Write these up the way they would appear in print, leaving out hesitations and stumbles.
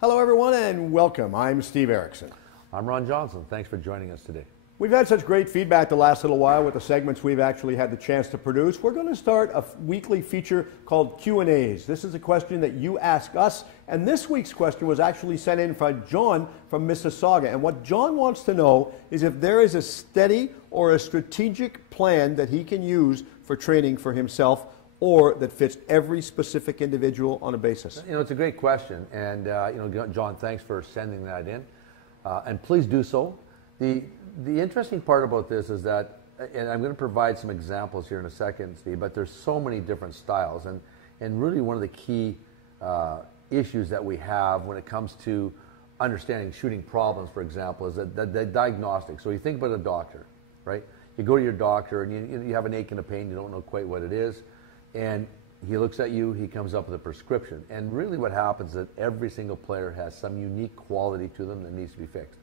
Hello everyone and welcome. I'm Steve Erickson. I'm Ron Johnson. Thanks for joining us today. We've had such great feedback the last little while with the segments we've actually had the chance to produce. We're going to start a weekly feature called Q&As. This is a question that you ask us, and this week's question was actually sent in by John from Mississauga. And what John wants to know is if there is a steady or a strategic plan that he can use for training for himself or that fits every specific individual on a basis. You know, it's a great question, and John, thanks for sending that in, and please do so. The interesting part about this is that, and I'm going to provide some examples here in a second, Steve, but there's so many different styles, and really one of the key issues that we have when it comes to understanding shooting problems, for example, is that the diagnostic. So you think about a doctor, right? You go to your doctor and you have an ache and a pain, you don't know quite what it is, and he looks at you, he comes up with a prescription. And really what happens is that every single player has some unique quality to them that needs to be fixed.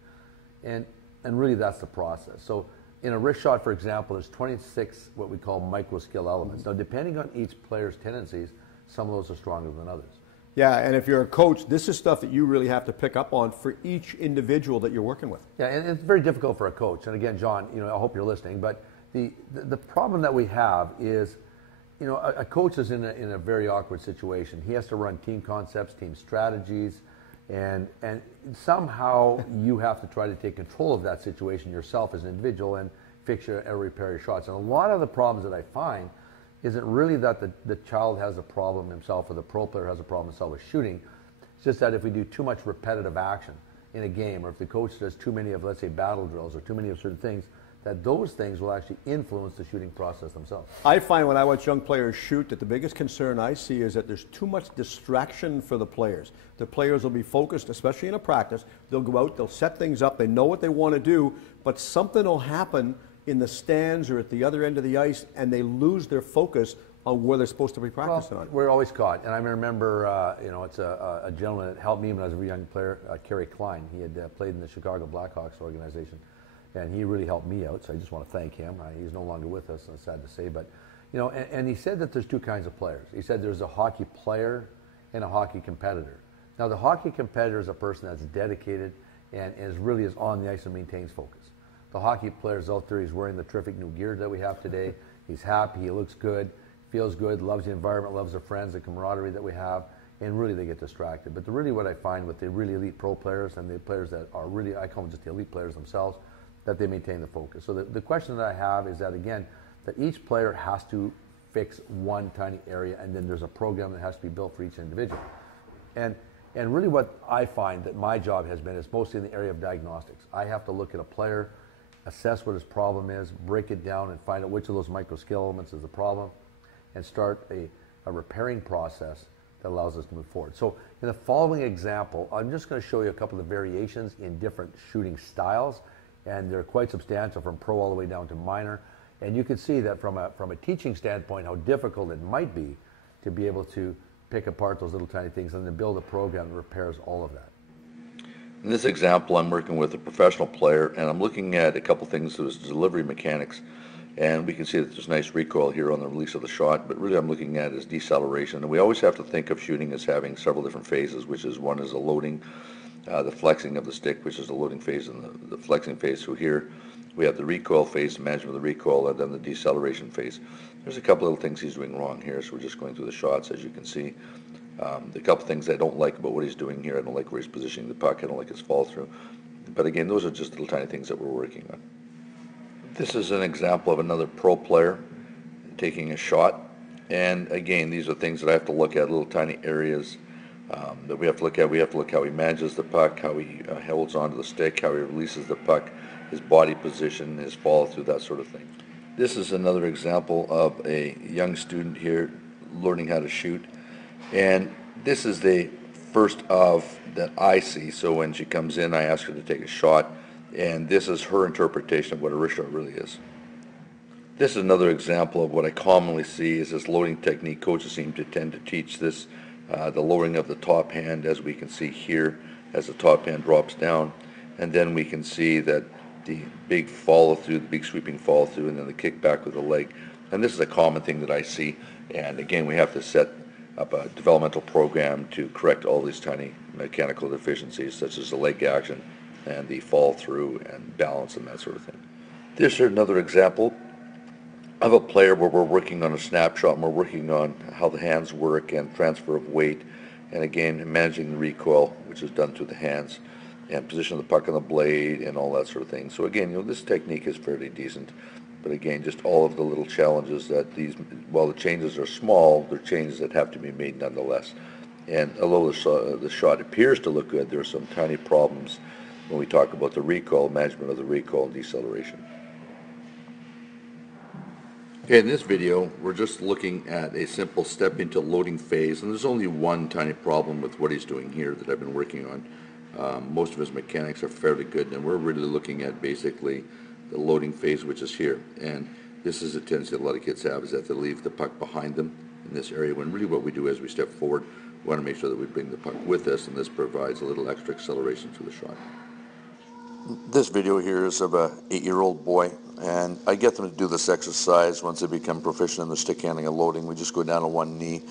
And really that's the process. So in a wrist shot, for example, there's 26 what we call micro skill elements. Now depending on each player's tendencies, some of those are stronger than others. Yeah, and if you're a coach, this is stuff that you really have to pick up on for each individual that you're working with. Yeah, and it's very difficult for a coach. And again, John, I hope you're listening, but the problem that we have is, a coach is in a very awkward situation. He has to run team concepts, team strategies, and somehow you have to try to take control of that situation yourself as an individual and fix or repair your shots. And a lot of the problems that I find isn't really that the child has a problem himself or the pro player has a problem himself with shooting. It's just that if we do too much repetitive action in a game, or if the coach does too many of, let's say, battle drills or too many of certain things, that those things will actually influence the shooting process themselves. I find when I watch young players shoot that the biggest concern I see is that there's too much distraction for the players. The players will be focused, especially in a practice. They'll go out, they'll set things up, they know what they want to do, but something will happen in the stands or at the other end of the ice and they lose their focus on where they're supposed to be practicing on. We're always caught. And I remember, it's a gentleman that helped me when I was a young player, Kerry Klein. He had played in the Chicago Blackhawks organization. And he really helped me out, so I just want to thank him. He's no longer with us, and it's sad to say, but and he said that there's two kinds of players. He said there's a hockey player and a hockey competitor. Now the hockey competitor is a person that's dedicated and really is on the ice and maintains focus. The hockey player is out there, he's wearing the terrific new gear that we have today. He's happy, he looks good, feels good, loves the environment, loves the friends, the camaraderie that we have, and really they get distracted. But really what I find with the really elite pro players and the players that are really, I call them just the elite players themselves, that they maintain the focus. So the question that I have is that, again, that each player has to fix one tiny area, and then there's a program that has to be built for each individual. And really what I find that my job has been is mostly in the area of diagnostics. I have to look at a player, assess what his problem is, break it down, and find out which of those micro skill elements is the problem, and start a repairing process that allows us to move forward. So in the following example, I'm just going to show you a couple of variations in different shooting styles, and they're quite substantial from pro all the way down to minor. And you can see that from a teaching standpoint, how difficult it might be to be able to pick apart those little tiny things and then build a program that repairs all of that. In this example, I'm working with a professional player, and I'm looking at a couple things to his delivery mechanics. And we can see that there's nice recoil here on the release of the shot, but really I'm looking at his deceleration. And we always have to think of shooting as having several different phases, which is one is a loading, the flexing of the stick, which is the loading phase, and the flexing phase. So here we have the recoil phase, the management of the recoil, and then the deceleration phase. There's a couple little things he's doing wrong here, so we're just going through the shots, as you can see. The couple things I don't like about what he's doing here. I don't like where he's positioning the puck. I don't like his fall through. But again, those are just little tiny things that we're working on. This is an example of another pro player taking a shot. And again, these are things that I have to look at, little tiny areas that we have to look at. We have to look how he manages the puck, how he holds onto the stick, how he releases the puck, his body position, his follow through, that sort of thing. This is another example of a young student here learning how to shoot. And this is the first of that I see. So when she comes in, I ask her to take a shot, and this is her interpretation of what a wrist shot really is. This is another example of what I commonly see is this loading technique. Coaches seem to tend to teach this, the lowering of the top hand, as we can see here, as the top hand drops down. And then we can see that the big follow through, the big sweeping follow through, and then the kick back with the leg. And this is a common thing that I see. And again, we have to set up a developmental program to correct all these tiny mechanical deficiencies such as the leg action and the fall through and balance and that sort of thing. This is another example of a player where we're working on a snapshot and we're working on how the hands work and transfer of weight, and again managing the recoil, which is done through the hands, and position of the puck on the blade and all that sort of thing. So again, this technique is fairly decent, but again, just all of the little challenges that these, while the changes are small, they're changes that have to be made nonetheless. And although the shot appears to look good, there are some tiny problems when we talk about the recoil, management of the recoil and deceleration. Okay, in this video, we're just looking at a simple step into loading phase, and there's only one tiny problem with what he's doing here that I've been working on. Most of his mechanics are fairly good, and we're really looking at basically the loading phase, which is here. And this is a tendency that a lot of kids have, is that they leave the puck behind them in this area, when really what we do as we step forward, we want to make sure that we bring the puck with us, and this provides a little extra acceleration to the shot. This video here is of a 8-year-old boy, and I get them to do this exercise once they become proficient in the stick handling and loading. We just go down on one knee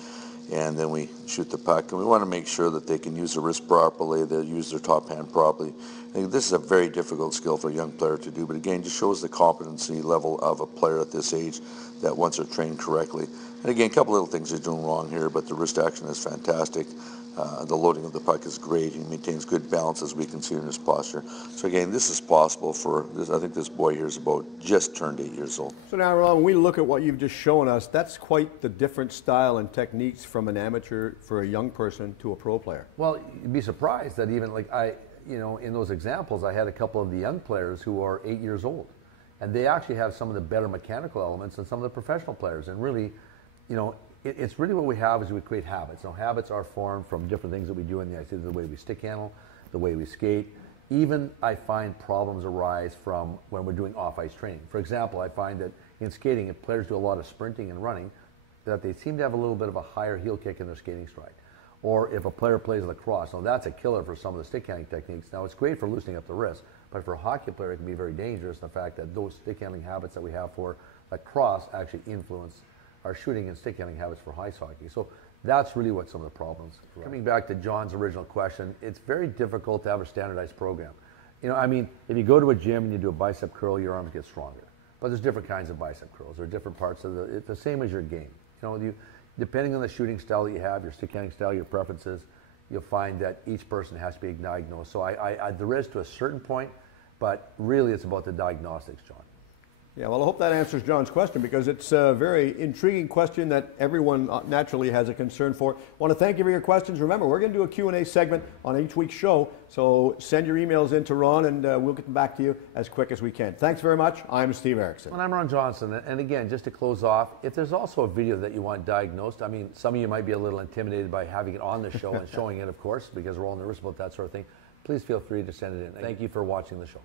and then we shoot the puck, and we want to make sure that they can use the wrist properly, they'll use their top hand properly. And this is a very difficult skill for a young player to do, but again, just shows the competency level of a player at this age that once they're trained correctly. And again, a couple little things he's doing wrong here, but the wrist action is fantastic. The loading of the puck is great. He maintains good balance, as we can see in his posture. So again, this is possible for this. I think this boy here is about just turned 8 years old. So now, Ron, when we look at what you've just shown us, that's quite the different style and techniques from an amateur for a young person to a pro player. Well, you'd be surprised that even like in those examples, I had a couple of the young players who are 8 years old, and they actually have some of the better mechanical elements than some of the professional players. And really, it's really what we have is we create habits. Now, habits are formed from different things that we do in the ice, the way we stick handle, the way we skate. Even I find problems arise from when we're doing off-ice training. For example, I find that in skating, if players do a lot of sprinting and running, that they seem to have a little bit of a higher heel kick in their skating stride. Or if a player plays lacrosse, now that's a killer for some of the stick handling techniques. Now, it's great for loosening up the wrist, but for a hockey player, it can be very dangerous, the fact that those stick handling habits that we have for lacrosse actually influence our shooting and stick handling habits for ice hockey. So that's really what some of the problems are. Coming back to John's original question, it's very difficult to have a standardized program. If you go to a gym and you do a bicep curl, your arms get stronger. But there's different kinds of bicep curls. There are different parts of it's the same as your game. Depending on the shooting style that you have, your stick handling style, your preferences, you'll find that each person has to be diagnosed. So there is to a certain point, but really it's about the diagnostics, John. Yeah, well, I hope that answers John's question, because it's a very intriguing question that everyone naturally has a concern for. I want to thank you for your questions. Remember, we're going to do a Q&A segment on each week's show, so send your emails in to Ron, and we'll get them back to you as quick as we can. Thanks very much. I'm Steve Erickson. And I'm Ron Johnson. And again, just to close off, if there's also a video that you want diagnosed, some of you might be a little intimidated by having it on the show and showing it, of course, because we're all nervous about that sort of thing, please feel free to send it in. Thank you for watching the show.